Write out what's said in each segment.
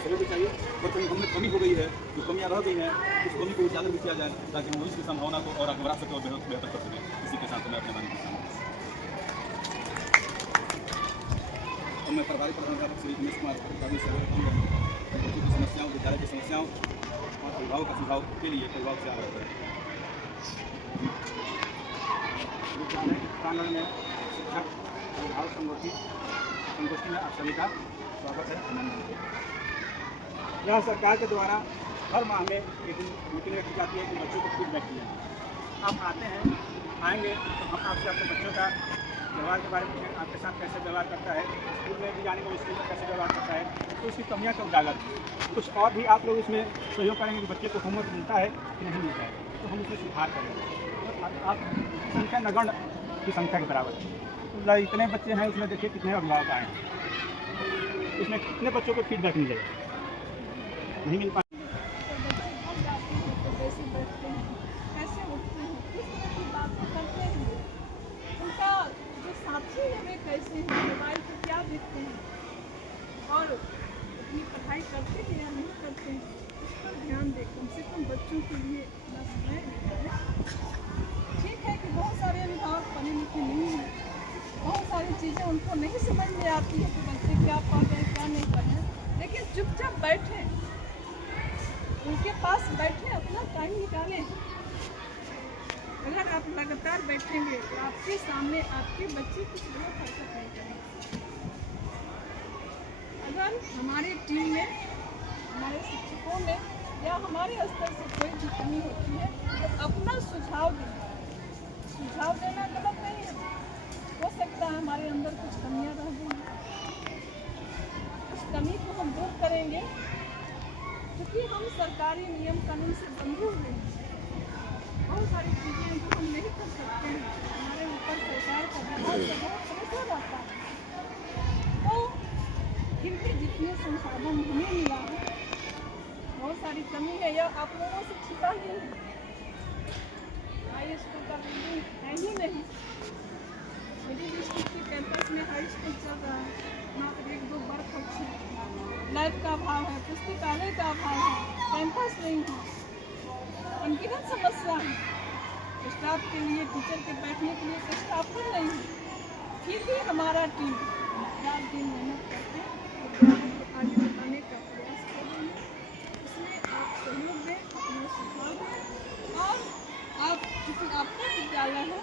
सहयोग भी चाहिए। और कहीं हमने कमी हो गई है, जो कमियाँ रह गई हैं, उस कमी को उजागर भी किया जाए ताकि हम भविष्य की संभावना को और आगे बढ़ा सकें और बेहतर कर सकें। इसी के साथ मैं अपने वाणी को और मैं प्रभारी प्रधानाध्यापक श्री उमेश कुमार बच्चों की समस्याओं, विद्यालय की समस्याओं और अभिभावक का सुझाव के लिए अभिभावक से आग्रह करें। विद्यालय प्रांगण में शिक्षक अभिभावक संगोष्ठी में आप सभी का स्वागत है, अभिनंदन है। यह सरकार के द्वारा हर माह में एक दिन मीटिंग रखी जाती है कि बच्चों को फीडबैक किया। आप आएंगे तो हम आपसे अपने बच्चों का व्यवहार के बारे में पूछें, आपके साथ कैसे व्यवहार करता है, स्कूल में भी जाने को स्कूल में कैसे व्यवहार करता है, तो उसकी कमियाँ को उजागर। कुछ और भी आप लोग इसमें सहयोग करेंगे कि बच्चे को होमवर्क मिलता है कि नहीं मिलता है, तो हम उसमें सुधार करेंगे। तो आप संख्या नगण्य की संख्या के बराबर है। तो इतने बच्चे हैं, उसमें देखिए कितने अभिभावक आए हैं, उसमें कितने बच्चों को फीडबैक मिलेगा, नहीं मिल पाए। साथी हमें कैसे हैं, मोबाइल पर क्या देखते हैं और अपनी पढ़ाई करते हैं या नहीं करते हैं, उस पर ध्यान दें। कम से कम बच्चों के लिए अपना समय निकालें। ठीक है कि बहुत सारे अभिभावक पढ़े लिखे नहीं हैं, बहुत सारी चीज़ें उनको नहीं समझ में आती है कि बच्चे क्या पढ़ रहे हैं क्या नहीं पढ़ रहे हैं, लेकिन चुपचाप बैठें, उनके पास बैठें, अपना टाइम निकालें। अगर आप लगातार बैठेंगे तो आपके सामने आपके बच्चे कुछ गलत हरकत नहीं करेंगे। अगर हमारी टीम में, हमारे शिक्षकों में या हमारे स्तर से कोई भी कमी होती है तो अपना सुझाव देना गलत नहीं है। हो सकता है हमारे अंदर कुछ कमियां रह गई हैं, उस कमी को हम दूर करेंगे, क्योंकि हम सरकारी नियम कानून से बंधे हुए हैं। बहुत सारी चीज़ें जो हम नहीं कर सकते हैं, हमारे ऊपर सरकार का बहुत प्रेशर रहता है। तो फिर भी जितने संसाधन हमें मिला है, बहुत सारी कमी है, यह आप लोगों से छिपा ही है। हाई स्कूल का बिल्डिंग है ही नहीं। मेरी डिस्ट्रिक्ट के कैंपस में हाई स्कूल चल रहा है, मात्र 1-2 बर्थ अच्छे, लैब का अभाव है, पुस्तकालय का अभाव है, कैंपस नहीं है, अनगिनत समस्या है। स्टाफ के लिए, टीचर के बैठने के लिए स्टाफ ही नहीं है। फिर भी हमारा टीम रात दिन मेहनत करके विद्यालय को आगे बढ़ाने का प्रयास कर रही है। इसमें आप सहयोग दें, अपना सुझाव दें, और आप क्योंकि आपका विद्यालय है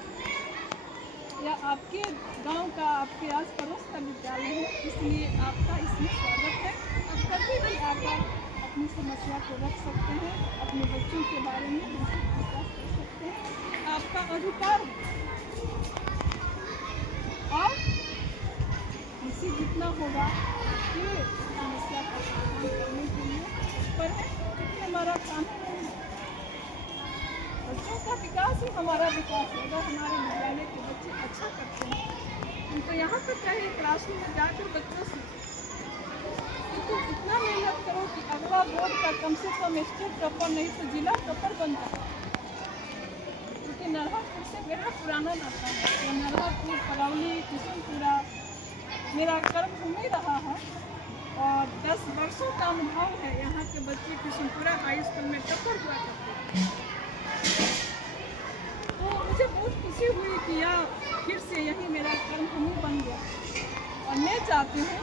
या आपके गांव का, आपके आस पड़ोस का विद्यालय है, इसलिए आपका इसमें स्वागत है। आप कभी भी आकर अपनी समस्या को रख सकते हैं, अपने बच्चों के बारे में उनसे पूछताछ कर सकते हैं, आपका अधिकार है। और इसी जितना होगा कि समस्या का समाधान करने के लिए पर है, क्योंकि हमारा काम नहीं है। बच्चों का विकास ही हमारा विकास है। अगर हमारे विद्यालय के बच्चे अच्छा करते हैं, हम तो यहाँ तक कहें क्लासरूम में जाकर बच्चों से तुम इतना मेहनत करो कि अगला बोर्ड का कम से कम स्टेट टॉपर नहीं तो जिला टॉपर बन जाए। क्योंकि नरहरपुर से मेरा पुराना नाता है, तो नरहरपुर, करौली, किशनपुरा मेरा कर्मभूमि रहा है और 10 वर्षों का अनुभव है। यहाँ के बच्चे किशनपुरा हाई स्कूल में टॉपर हुआ करते हैं। तो मुझे बहुत खुशी हुई कि यह फिर से यही मेरा कर्मभूमि बन गया। और मैं चाहती हूँ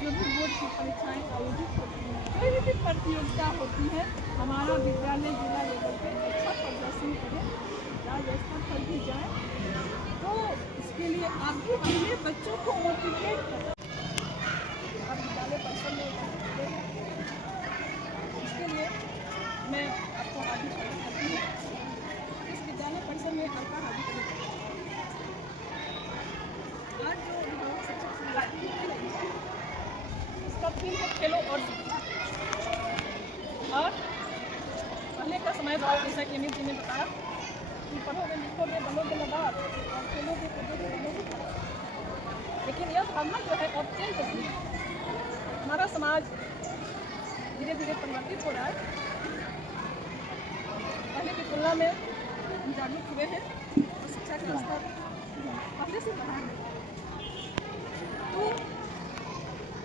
जो भी बोर्ड की परीक्षाएं आयोजित होती हैं, कोई भी प्रतियोगिता होती है, हमारा विद्यालय जिला लेवल पे अच्छा प्रदर्शन करे, राज्य स्तर पर भी जाए। तो इसके लिए आप भी अपने बच्चों को मोटिवेट करें। आप विद्यालय परिसर में इसके लिए मैं आपको हार्दिक करती हूँ। इस विद्यालय परिसर में आपका हार्दिक आज जो अभिभावक शिक्षक संगठन इसका थीम है खेलो और सीखो। और पहले का समय था, जैसा कि अमित जी ने बताया कि पढ़ोगे लिखोगे बनोगे लदाख और खेलोगे कूदोगे बनोगे। लेकिन यह भावना जो है अब चेंज हो गई है। हमारा समाज धीरे धीरे परिवर्तित हो रहा है। पहले की तुलना में हम जागरूक हुए हैं और शिक्षा का स्तर पहले से बढ़ा है। तो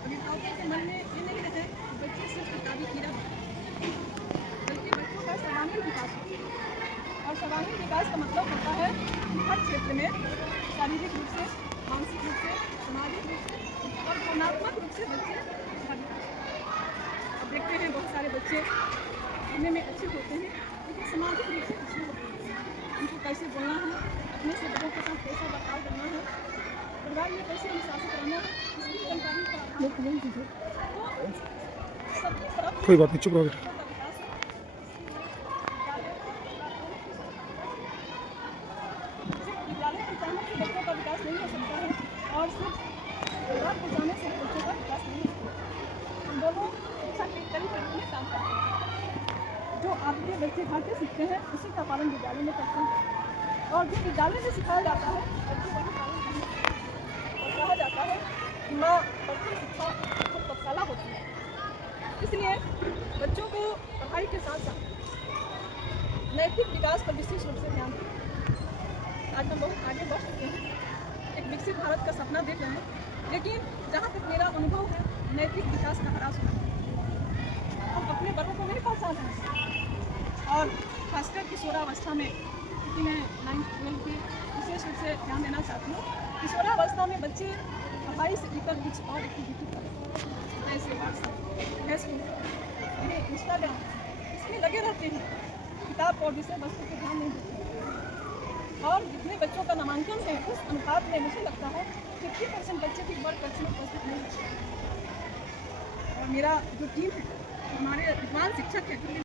अभिभावकों के मन में ये नहीं रहे बच्चे सिर्फ किताबी कीड़ा नहीं, बल्कि बच्चों का सर्वांगीण विकास होता है। और सर्वांगीण विकास का मतलब होता है कि हर क्षेत्र में शारीरिक रूप से, मानसिक रूप से, सामाजिक रूप से और भावनात्मक रूप से बच्चे भागी होते हैं। अब देखते हैं बहुत सारे बच्चे पढ़ने में अच्छे होते हैं लेकिन सामाजिक रूप से अच्छे होते हैं। उनको कैसे बोलना है, अपने से बड़ों के साथ कैसा बर्ताव करना है, परिवार में कैसे अनुशासित रहना है, इसकी जानकारी का अभाव है। तो सबकी तरफ कोई बात नहीं, चुप रहो बेटा। बच्चों का विकास हो, सिर्फ विद्यालय पहुँचाने से बच्चों का विकास नहीं हो सकता है और सिर्फ परिवार पहुँचाने से बच्चों का विकास नहीं हो सकता। हम दोनों शिक्षा के कई तरीके में काम करते हैं। जो आदतें बच्चे घर से सीखते हैं उसी का पालन विद्यालय में करते हैं और जो विद्यालय में सिखाया जाता है बच्चे वही पालन करते हैं। और कहा जाता है कि माँ बच्चे शिक्षा को पाठशाला होती है। इसलिए बच्चों को पढ़ाई के साथ साथ नैतिक विकास पर विशेष रूप से ध्यान दें। आज हम बहुत आगे बढ़ चुके हैं, एक विकसित भारत का सपना देख रहे हैं, लेकिन जहाँ तक मेरा अनुभव है नैतिक विकास का ह्रास हुआ है। हम अपने बड़ों को नहीं पहचान सकते और खासकर किशोरावस्था में, क्योंकि मैं 9th 12th की विशेष रूप से ध्यान देना चाहती हूँ। किशोरावस्था में बच्चे पढ़ाई से लेकर कुछ और एक्टिविटी करते हैं, जैसे व्हाट्सएप, फेसबुक, इंस्टाग्राम, इसमें लगे रहते हैं, किताब और विषय वस्तु पर ध्यान नहीं देते। और जितने बच्चों का नामांकन है उस अनुपात में मुझे लगता है 50% बच्चे भी वर्ग कक्ष में उपस्थित नहीं होते। और मेरा जो टीम है, हमारे विद्वान शिक्षक है,